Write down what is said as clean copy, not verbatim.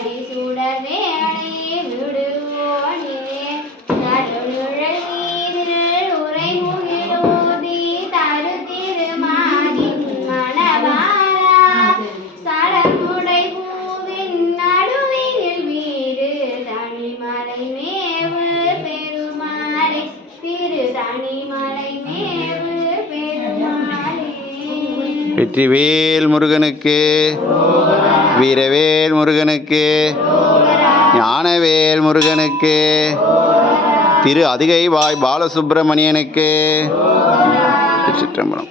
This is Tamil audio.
பரிசுடர் வேளை விடுவோனே நடுநிழல் நீரில் உரை முகிலோதி தரு திருமாலின் மணவாளா சடமுடை பூவின் நடுவினில் வீடு தனிமலை மேவு பெருமாளை திரு தனிமலை மேவு பெருமாளே. வெற்றிவேல் முருகனுக்கு, வீரவேல் முருகனுக்கு, ஞானவேல் முருகனுக்கு, திரு அதிகை வாய் பாலசுப்பிரமணியனுக்கு. திருச்சிற்றம்பலம்.